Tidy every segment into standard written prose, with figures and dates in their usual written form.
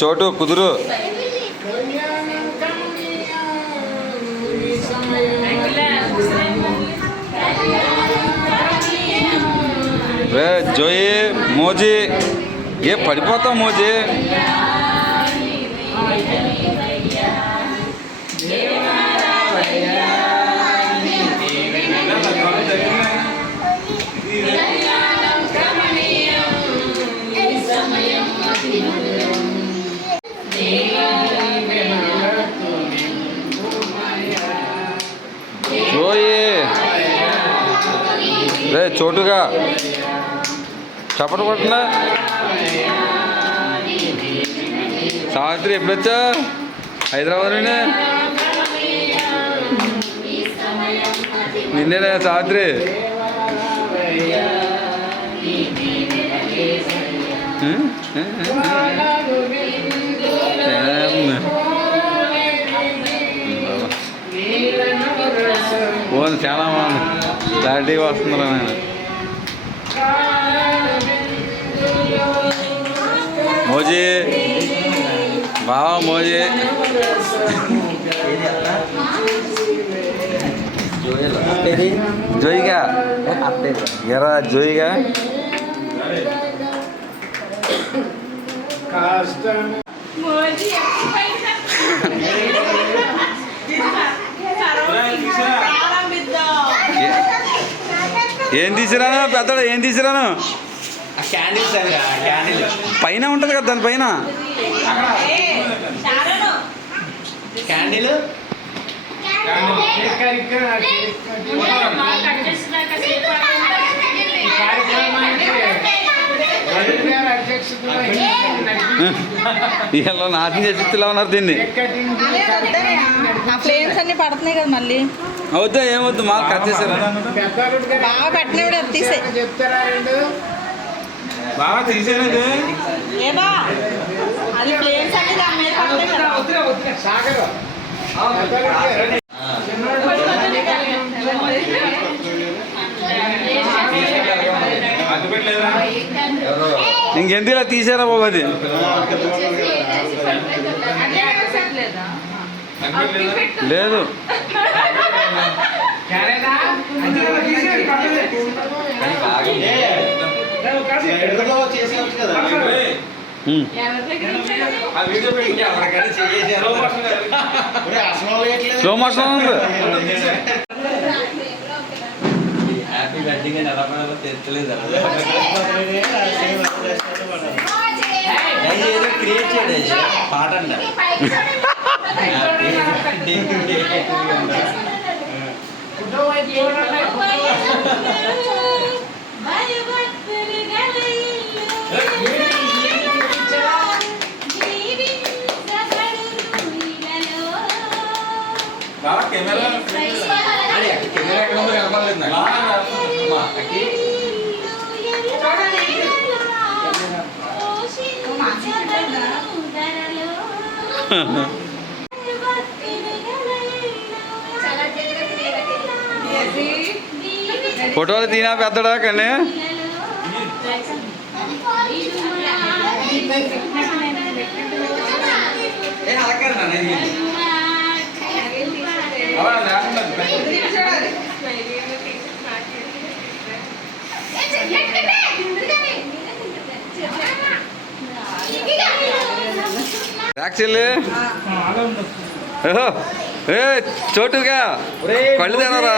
చోటు కుదురు. జోయి మోజీ ఏ పడిపోతావు మోజీ. జోయి రే చోటుగా చప్పట కొట్టినా. సావిత్రి ఎప్పుడొచ్చా హైదరాబాద్ నుండి? నిన్నేనా సావిత్రి? ఫోన్ చాలా బాగుంది, క్లారిటీగా వస్తుందిరా నేను. మోజీ బావా మోజీ. జోయిగా ఎరా జోయిగా ఏం తీసిరాను పెద్దడు? ఏం తీసిరాను? పైన ఉంటుంది కదా దానిపైన క్యాండిల్. ఇలా నాశనం చేసి ఇలా ఉన్నారు దీన్ని. ఫ్లేమ్స్ అన్ని పడుతున్నాయి కదా మళ్ళీ. అవుతా ఏమవుతుంది మాకు కట్ చేశారు బాగా పెట్టినప్పుడు అది తీసే బాగా తీసేది. ఏబా అది ఫ్లేమ్స్ అన్ని దాని మీద పడతాయి కదా. ఇంకెందుకు ఇలా తీసారా బాబు? అది లేదు స్లో మోషన్ ఉంది. హ్యాపీ వెడ్డింగ్ అని ఎలా పడాలో తెలియదు. క్రియేట్ చేయడం పాట అంట. కెమెరా ఎక్కడ ఉందో కనపడలేదు ఫోటోలు తీనా పెద్దడా కానీ యాక్చువల్లీ చోటుగా కళ్ళు తినరా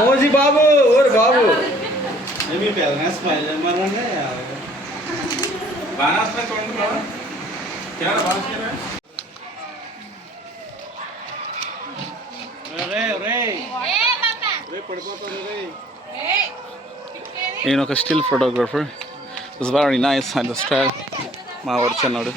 మోజీ బాబు ఓరు బాబు ఈయన ఒక still photographer. It's very nice and style మా వర్చన్నాడు.